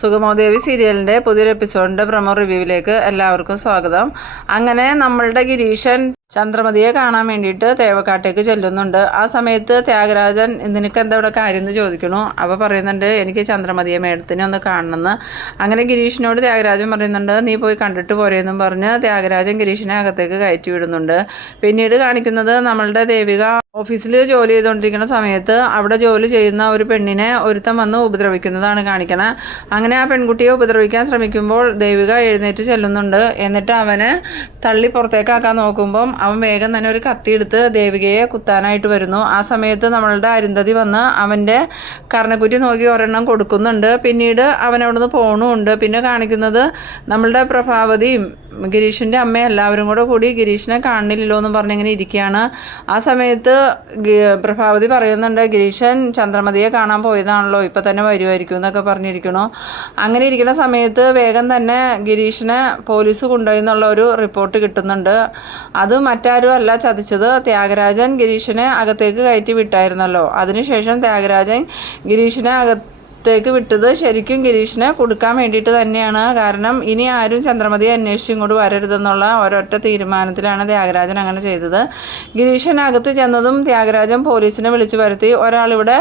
സുഗമോദേവി സീരിയലിന്റെ പുതിയൊരു എപ്പിസോഡിന്റെ പ്രമോ റിവ്യൂവിലേക്ക് എല്ലാവർക്കും സ്വാഗതം. അങ്ങനെ നമ്മളുടെ ഗിരീഷൻ ചന്ദ്രമതിയെ കാണാൻ വേണ്ടിയിട്ട് തേവക്കാട്ടേക്ക് ചെല്ലുന്നുണ്ട്. ആ സമയത്ത് ത്യാഗരാജൻ നിനക്ക് എന്താ ഇവിടെ കാര്യം? എന്ന് ചോദിക്കണു അപ്പോൾ പറയുന്നുണ്ട് എനിക്ക് ചന്ദ്രമതിയെ മേഡത്തിനെ ഒന്ന് കാണണമെന്ന്. അങ്ങനെ ഗിരീഷിനോട് ത്യാഗരാജൻ പറയുന്നുണ്ട് നീ പോയി കണ്ടിട്ട് പോരെയെന്നും പറഞ്ഞ് ത്യാഗരാജൻ ഗിരീഷിനെ അകത്തേക്ക് കയറ്റി വിടുന്നുണ്ട്. പിന്നീട് കാണിക്കുന്നത് നമ്മളുടെ ദേവിക ഓഫീസിൽ ജോലി ചെയ്തുകൊണ്ടിരിക്കുന്ന സമയത്ത് അവിടെ ജോലി ചെയ്യുന്ന ഒരു പെണ്ണിനെ ഒരുത്തം വന്ന് ഉപദ്രവിക്കുന്നതാണ് കാണിക്കണത് അങ്ങനെ ആ പെൺകുട്ടിയെ ഉപദ്രവിക്കാൻ ശ്രമിക്കുമ്പോൾ ദേവിക എഴുന്നേറ്റ് ചെല്ലുന്നുണ്ട്. എന്നിട്ട് അവനെ തള്ളി പുറത്തേക്കാക്കാൻ നോക്കുമ്പം അവൻ വേഗം തന്നെ ഒരു കത്തിയെടുത്ത് ദേവികയെ കുത്താനായിട്ട് വരുന്നു. ആ സമയത്ത് നമ്മളുടെ അരുന്ധതി വന്ന് അവന്റെ കർണക്കുറ്റി നോക്കി ഒരെണ്ണം കൊടുക്കുന്നുണ്ട്. പിന്നീട് അവൻ അവിടുന്ന് പോണുമുണ്ട് പിന്നെ കാണിക്കുന്നത് നമ്മളുടെ പ്രഭാവതിയും ഗിരീഷിന്റെ അമ്മ എല്ലാവരും കൂടെ കൂടി ഗിരീഷിനെ കാണുന്നില്ലല്ലോ എന്ന് പറഞ്ഞ് ഇങ്ങനെ ഇരിക്കുകയാണ്. ആ സമയത്ത് പ്രഭാവതി പറയുന്നുണ്ട് ഗിരീഷൻ ചന്ദ്രമതിയെ കാണാൻ പോയതാണല്ലോ. ഇപ്പം തന്നെ വരുമായിരിക്കും എന്നൊക്കെ പറഞ്ഞിരിക്കണു അങ്ങനെ ഇരിക്കുന്ന സമയത്ത് വേഗം തന്നെ ഗിരീഷിനെ പോലീസ് കൊണ്ടുപോയി എന്നുള്ള ഒരു റിപ്പോർട്ട് കിട്ടുന്നുണ്ട്. അത് മറ്റാരും അല്ല ചതിച്ചത് ത്യാഗരാജൻ ഗിരീഷിനെ അകത്തേക്ക് കയറ്റി വിട്ടായിരുന്നല്ലോ. അതിനുശേഷം ത്യാഗരാജൻ ഗിരീഷിനെ അകത്തേക്ക് വിട്ടത് ശരിക്കും ഗിരീഷിനെ കൊടുക്കാൻ വേണ്ടിയിട്ട് തന്നെയാണ്. കാരണം ഇനി ആരും ചന്ദ്രമതിയെ അന്വേഷിച്ച് ഇങ്ങോട്ട് വരരുതെന്നുള്ള ഒരൊറ്റ തീരുമാനത്തിലാണ് ത്യാഗരാജൻ അങ്ങനെ ചെയ്തത്. ഗിരീഷനകത്ത് ചെന്നതും ത്യാഗരാജൻ പോലീസിനെ വിളിച്ചു വരുത്തി. ഒരാളിവിടെ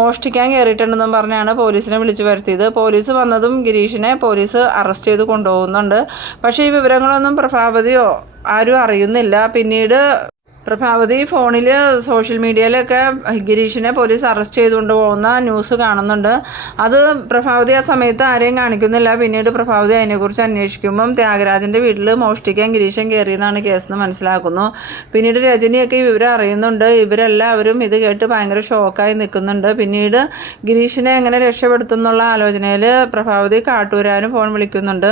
മോഷ്ടിക്കാൻ കയറിയിട്ടുണ്ടെന്നും പറഞ്ഞാണ് പോലീസിനെ വിളിച്ചു വരുത്തിയത്. പോലീസ് വന്നതും ഗിരീഷിനെ പോലീസ് അറസ്റ്റ് ചെയ്ത് കൊണ്ടുപോകുന്നുണ്ട്. പക്ഷേ ഈ വിവരങ്ങളൊന്നും പ്രഭാവതിയോ ആരും അറിയുന്നില്ല. പിന്നീട് പ്രഭാവതി ഫോണിൽ സോഷ്യൽ മീഡിയയിലൊക്കെ ഗിരീഷിനെ പോലീസ് അറസ്റ്റ് ചെയ്തുകൊണ്ട് പോകുന്ന ന്യൂസ് കാണുന്നുണ്ട്. അത് പ്രഭാവതി ആ സമയത്ത് ആരെയും കാണിക്കുന്നില്ല. പിന്നീട് പ്രഭാവതി അതിനെക്കുറിച്ച് അന്വേഷിക്കുമ്പം ത്യാഗരാജന്റെ വീട്ടിൽ മോഷ്ടിക്കാൻ ഗിരീഷൻ കയറിയെന്നാണ് കേസെന്ന് മനസ്സിലാക്കുന്നു. പിന്നീട് രജനിയൊക്കെ ഈ വിവരം അറിയുന്നുണ്ട്. ഇവരെല്ലാവരും ഇത് കേട്ട് ഭയങ്കര ഷോക്കായി നിൽക്കുന്നുണ്ട്. പിന്നീട് ഗിരീഷിനെ എങ്ങനെ രക്ഷപ്പെടുത്തുന്നുള്ള ആലോചനയിൽ പ്രഭാവതി കാട്ടൂരാന് ഫോൺ വിളിക്കുന്നുണ്ട്.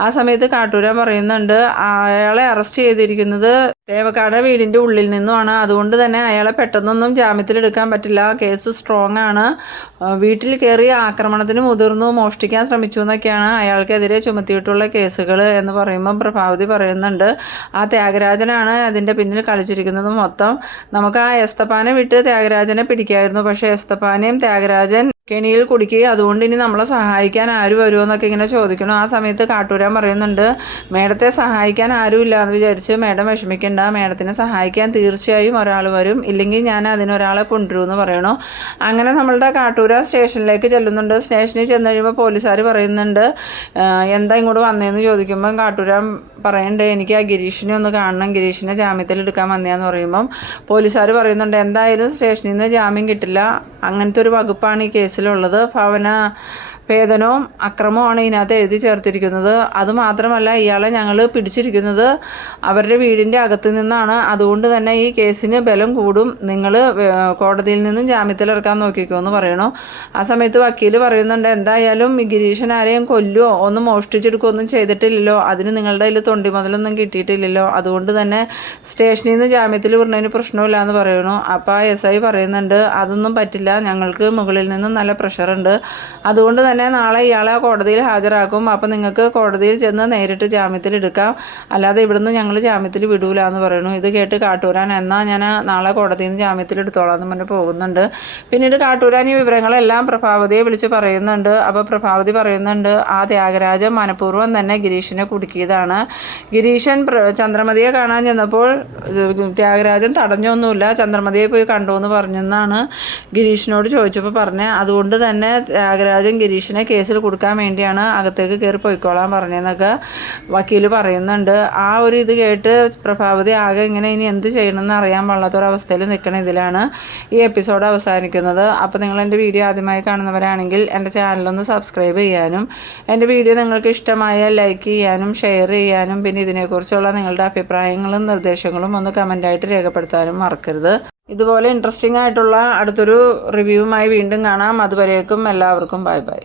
ആ സമയത്ത് കാട്ടൂരാൻ പറയുന്നുണ്ട് അയാളെ അറസ്റ്റ് ചെയ്തിരിക്കുന്നത് തേവക്കാട് വീടിന്റെ ഉള്ളിൽ നിന്നുമാണ്. അതുകൊണ്ട് തന്നെ അയാളെ പെട്ടെന്നൊന്നും ജാമ്യത്തിലെടുക്കാൻ പറ്റില്ല. കേസ് സ്ട്രോങ് ആണ്. വീട്ടിൽ കയറി ആക്രമണത്തിന് മുതിർന്നു മോഷ്ടിക്കാൻ ശ്രമിച്ചു എന്നൊക്കെയാണ് അയാൾക്കെതിരെ ചുമത്തിയിട്ടുള്ള കേസുകൾ എന്ന് പറയുമ്പം പ്രഭാവതി പറയുന്നുണ്ട്. ആ ത്യാഗരാജനാണ് അതിന്റെ പിന്നിൽ കളിച്ചിരിക്കുന്നത് മൊത്തം. നമുക്ക് ആ എസ്തപ്പാനെ വിട്ട് ത്യാഗരാജനെ പിടിക്കായിരുന്നു. പക്ഷേ എസ്തപ്പാനെയും ത്യാഗരാജൻ കെണിയിൽ കുടുക്കി അതുകൊണ്ട് ഇനി നമ്മളെ സഹായിക്കാൻ ആര് വരുമോ എന്നൊക്കെ ഇങ്ങനെ ചോദിക്കണം ആ സമയത്ത് കാട്ടൂരാൻ പറയുന്നുണ്ട് മേഡത്തെ സഹായിക്കാൻ ആരും ഇല്ല എന്ന് വിചാരിച്ച് മേഡം വിഷമിക്കേണ്ട മേഡത്തിനെ സഹായിക്കാൻ തീർച്ചയായും ഒരാൾ വരും. ഇല്ലെങ്കിൽ ഞാൻ അതിനൊരാളെ കൊണ്ടുവരുമെന്ന് പറയണോ. അങ്ങനെ നമ്മളുടെ കാട്ടൂര സ്റ്റേഷനിലേക്ക് ചെല്ലുന്നുണ്ട്. സ്റ്റേഷനിൽ ചെന്ന് കഴിയുമ്പോൾ പോലീസുകാർ പറയുന്നുണ്ട് എന്താ ഇങ്ങോട്ട് വന്നതെന്ന് ചോദിക്കുമ്പം കാട്ടൂരാൻ പറയുന്നുണ്ട് എനിക്ക് ആ ഗിരീഷിനെ ഒന്ന് കാണണം ഗിരീഷിനെ ജാമ്യത്തിൽ എടുക്കാൻ വന്നതെന്ന് പറയുമ്പം. പോലീസുകാർ പറയുന്നുണ്ട് എന്തായാലും സ്റ്റേഷനിൽ നിന്ന് ജാമ്യം കിട്ടില്ല. അങ്ങനത്തെ ഒരു വകുപ്പാണ് ഈ കേസിലുള്ളത് ഭവന ഭേദനവും അക്രമവുമാണ് ഇതിനകത്ത് എഴുതി ചേർത്തിരിക്കുന്നത്. അതുമാത്രമല്ല ഇയാളെ ഞങ്ങൾ പിടിച്ചിരിക്കുന്നത് അവരുടെ വീടിന്റെ അകത്ത് നിന്നാണ്. അതുകൊണ്ട് തന്നെ ഈ കേസിന് ബലം കൂടും. നിങ്ങൾ കോടതിയിൽ നിന്നും ജാമ്യത്തിലിറക്കാൻ നോക്കിക്കോ എന്ന് പറയണു. ആ സമയത്ത് വക്കീൽ പറയുന്നുണ്ട് എന്തായാലും ഗിരീഷൻ ആരെയും കൊല്ലുമോ ഒന്നും മോഷ്ടിച്ചെടുക്കുകയൊന്നും ചെയ്തിട്ടില്ലല്ലോ. അതിന് നിങ്ങളുടെ കയ്യിൽ തൊണ്ടി മുതലൊന്നും കിട്ടിയിട്ടില്ലല്ലോ. അതുകൊണ്ട് തന്നെ സ്റ്റേഷനിൽ നിന്ന് ജാമ്യത്തിൽ വിടുന്നതിന് പ്രശ്നമില്ല എന്ന് പറയണു. അപ്പോൾ ആ എസ് ഐ പറയുന്നുണ്ട് അതൊന്നും പറ്റില്ല. ഞങ്ങൾക്ക് മുകളിൽ നിന്നും നല്ല പ്രഷറുണ്ട്. അതുകൊണ്ട് തന്നെ നാളെ ഇയാളെ കോടതിയിൽ ഹാജരാക്കും. അപ്പം നിങ്ങൾക്ക് കോടതിയിൽ ചെന്ന് നേരിട്ട് ജാമ്യത്തിൽ എടുക്കാം. അല്ലാതെ ഇവിടുന്ന് ഞങ്ങൾ ജാമ്യത്തിൽ വിടൂല എന്ന് പറയുന്നു. ഇത് കേട്ട് കാട്ടൂരാൻ എന്നാൽ ഞാൻ നാളെ കോടതിയിൽ നിന്ന് ജാമ്യത്തിൽ എടുത്തോളാം എന്ന് പറഞ്ഞ് പോകുന്നുണ്ട്. പിന്നീട് കാട്ടൂരാൻ ഈ വിവരങ്ങളെല്ലാം പ്രഭാവതിയെ വിളിച്ച് പറയുന്നുണ്ട്. അപ്പോൾ പ്രഭാവതി പറയുന്നുണ്ട് ആ ത്യാഗരാജൻ മനഃപൂർവം തന്നെ ഗിരീഷിനെ കുടുക്കിയതാണ്. ഗിരീഷൻ ചന്ദ്രമതിയെ കാണാൻ ചെന്നപ്പോൾ ത്യാഗരാജൻ തടഞ്ഞൊന്നുമില്ല. ചന്ദ്രമതിയെ പോയി കണ്ടു എന്ന് പറഞ്ഞെന്നാണ് ഗിരീഷിനോട് ചോദിച്ചപ്പോൾ പറഞ്ഞത്. അതുകൊണ്ട് തന്നെ ത്യാഗരാജൻ ഗിരീഷിനെ കേസിൽ കൊടുക്കാൻ വേണ്ടിയാണ് അകത്തേക്ക് കയറി പോയിക്കോളാൻ പറഞ്ഞതെന്നൊക്കെ വക്കീൽ പറയുന്നുണ്ട്. ആ ഒരു ഇത് കേട്ട് പ്രഭാവതി ആകെ ഇങ്ങനെ ഇനി എന്ത് ചെയ്യണമെന്ന് അറിയാൻ പാടില്ലാത്തൊരവസ്ഥയിൽ നിൽക്കണ ഇതിലാണ് ഈ എപ്പിസോഡ് അവസാനിക്കുന്നത്. അപ്പോൾ നിങ്ങൾ എന്റെ വീഡിയോ ആദ്യമായി കാണുന്നവരാണെങ്കിൽ എന്റെ ചാനലൊന്ന് സബ്സ്ക്രൈബ് ചെയ്യാനും എന്റെ വീഡിയോ നിങ്ങൾക്ക് ഇഷ്ടമായ ലൈക്ക് ചെയ്യാനും ഷെയർ ചെയ്യാനും പിന്നെ ഇതിനെക്കുറിച്ചുള്ള നിങ്ങളുടെ അഭിപ്രായങ്ങളും നിർദ്ദേശങ്ങളും ഒന്ന് കമന്റായിട്ട് രേഖപ്പെടുത്താനും മറക്കരുത്. ഇതുപോലെ ഇൻട്രസ്റ്റിംഗ് ആയിട്ടുള്ള അടുത്തൊരു റിവ്യൂവുമായി വീണ്ടും കാണാം. അതുവരേക്കും എല്ലാവർക്കും ബൈ ബൈ.